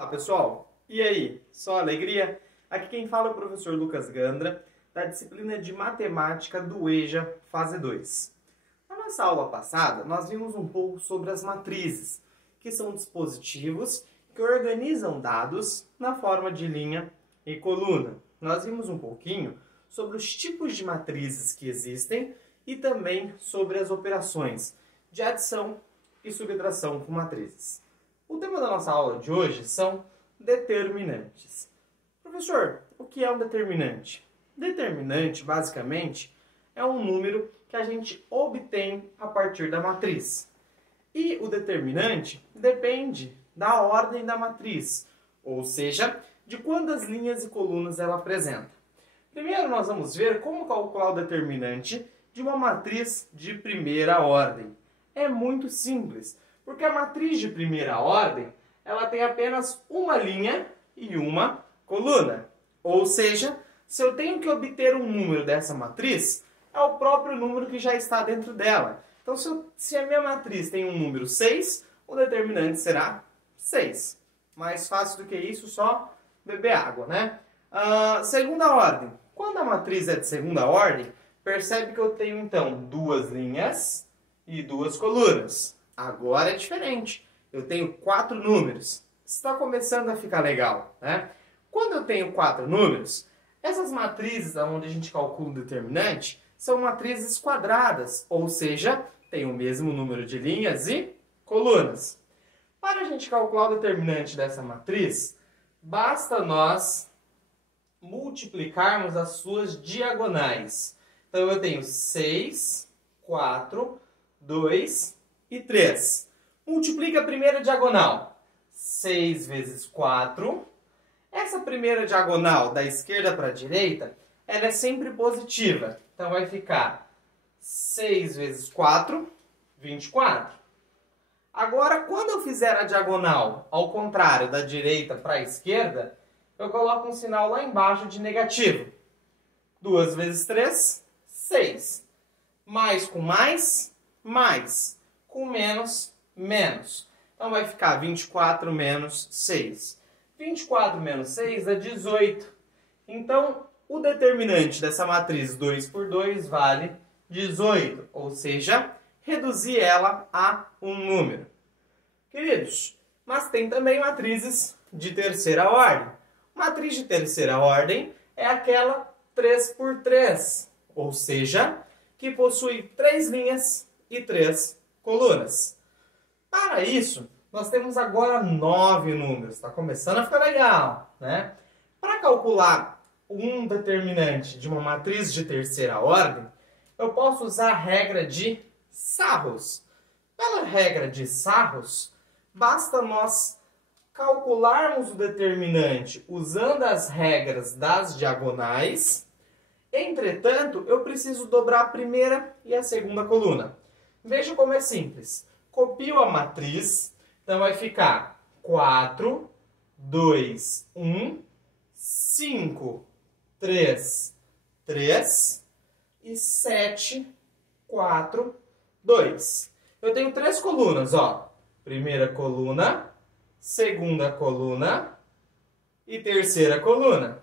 Olá pessoal, e aí? Só alegria? Aqui quem fala é o professor Lucas Gandra, da disciplina de Matemática do EJA, fase 2. Na nossa aula passada, nós vimos um pouco sobre as matrizes, que são dispositivos que organizam dados na forma de linha e coluna. Nós vimos um pouquinho sobre os tipos de matrizes que existem e também sobre as operações de adição e subtração com matrizes. O tema da nossa aula de hoje são determinantes. Professor, o que é um determinante? Determinante, basicamente, é um número que a gente obtém a partir da matriz. E o determinante depende da ordem da matriz, ou seja, de quantas linhas e colunas ela apresenta. Primeiro nós vamos ver como calcular o determinante de uma matriz de primeira ordem. É muito simples. Porque a matriz de primeira ordem, ela tem apenas uma linha e uma coluna. Ou seja, se eu tenho que obter um número dessa matriz, é o próprio número que já está dentro dela. Então, se a minha matriz tem um número 6, o determinante será 6. Mais fácil do que isso, só beber água, né? Segunda ordem. Quando a matriz é de segunda ordem, percebe que eu tenho, então, duas linhas e duas colunas. Agora é diferente. Eu tenho 4 números. Está começando a ficar legal, né? Quando eu tenho 4 números, essas matrizes onde a gente calcula o determinante são matrizes quadradas, ou seja, tem o mesmo número de linhas e colunas. Para a gente calcular o determinante dessa matriz, basta nós multiplicarmos as suas diagonais. Então eu tenho 6, 4, 2 e 3. Multiplica a primeira diagonal. 6 vezes 4. Essa primeira diagonal, da esquerda para a direita, ela é sempre positiva. Então vai ficar 6 vezes 4, 24. Agora, quando eu fizer a diagonal ao contrário, da direita para a esquerda, eu coloco um sinal lá embaixo de negativo. 2 vezes 3, 6. Mais com mais, mais. Com menos, menos. Então vai ficar 24 menos 6. 24 menos 6 é 18. Então, o determinante dessa matriz 2 por 2 vale 18. Ou seja, reduzir ela a um número. Queridos, mas tem também matrizes de terceira ordem. Matriz de terceira ordem é aquela 3 por 3. Ou seja, que possui 3 linhas e 3 colunas. Para isso, nós temos agora 9 números. Está começando a ficar legal, né? Para calcular um determinante de uma matriz de terceira ordem, eu posso usar a regra de Sarros. Pela regra de Sarros, basta nós calcularmos o determinante usando as regras das diagonais. Entretanto, eu preciso dobrar a primeira e a segunda coluna. Veja como é simples. Copio a matriz, então vai ficar 4, 2, 1, 5, 3, 3 e 7, 4, 2. Eu tenho 3 colunas, ó. Primeira coluna, segunda coluna e terceira coluna.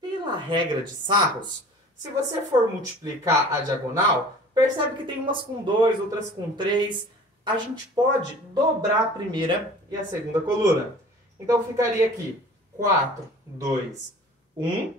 Pela regra de Sarros, se você for multiplicar a diagonal, percebe que tem umas com 2, outras com 3. A gente pode dobrar a primeira e a segunda coluna. Então ficaria aqui 4, 2, 1,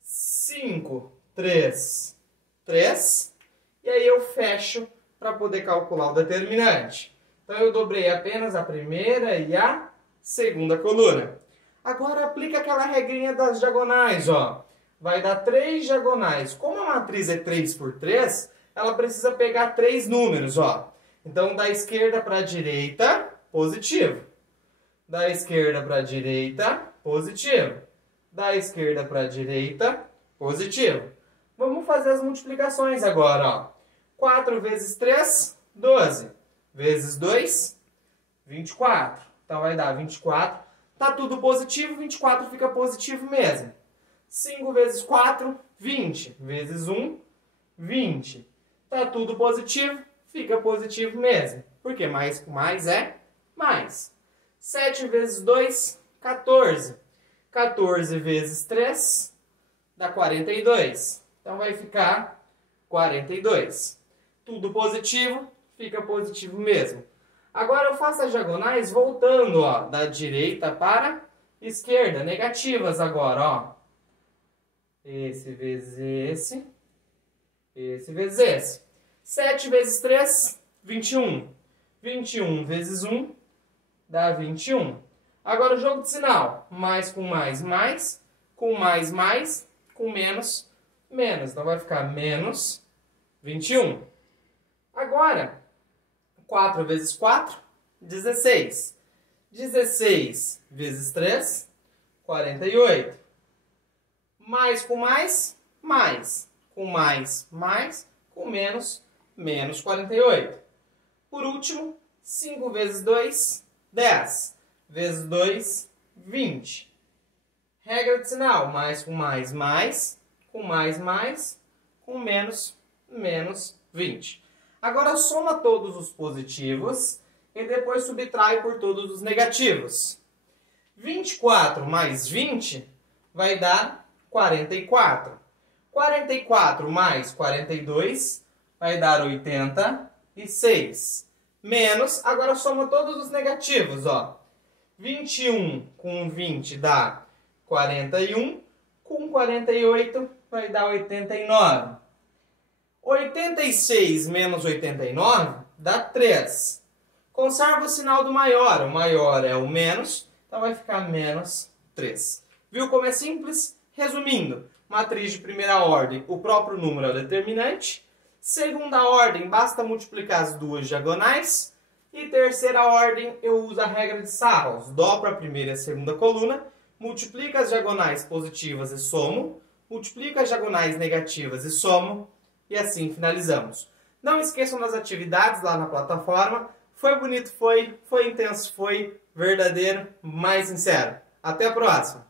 5, 3, 3. E aí eu fecho para poder calcular o determinante. Então eu dobrei apenas a primeira e a segunda coluna. Agora aplica aquela regrinha das diagonais, ó. Vai dar 3 diagonais. Como a matriz é 3 por 3, ela precisa pegar 3 números, ó. Então, da esquerda para a direita, positivo. Da esquerda para a direita, positivo. Da esquerda para a direita, positivo. Vamos fazer as multiplicações agora, ó. 4 vezes 3, 12. Vezes 2, 24. Então, vai dar 24. Tá tudo positivo, 24 fica positivo mesmo. 5 vezes 4, 20. Vezes 1, 20. Tá tudo positivo, fica positivo mesmo. Porque mais com mais é mais. 7 vezes 2, 14. 14 vezes 3 dá 42. Então vai ficar 42. Tudo positivo, fica positivo mesmo. Agora eu faço as diagonais voltando, ó, da direita para esquerda, negativas agora, ó. Esse vezes esse vezes esse. 7 vezes 3, 21. 21 vezes 1 dá 21. Agora o jogo de sinal. Mais com mais, mais. Com mais, mais. Com menos, menos. Então vai ficar menos 21. Agora, 4 vezes 4, 16. 16 vezes 3, 48. Mais com mais, mais. Com mais, mais. Com menos, menos 48. Por último, 5 vezes 2, 10. Vezes 2, 20. Regra de sinal. Mais com mais, mais. Com mais, mais. Com menos, menos 20. Agora soma todos os positivos e depois subtrai por todos os negativos. 24 mais 20 vai dar 44. 44 mais 42 vai dar 86. Menos, agora soma todos os negativos, ó. 21 com 20 dá 41. Com 48 vai dar 89. 86 menos 89 dá 3. Conserva o sinal do maior. O maior é o menos, então vai ficar menos 3. Viu como é simples? Resumindo, matriz de primeira ordem, o próprio número é o determinante. Segunda ordem, basta multiplicar as duas diagonais. E terceira ordem, eu uso a regra de Sarros. Dobro a primeira e a segunda coluna, multiplica as diagonais positivas e somo, multiplica as diagonais negativas e somo, e assim finalizamos. Não esqueçam das atividades lá na plataforma. Foi bonito, foi intenso, foi verdadeiro, mais sincero. Até a próxima!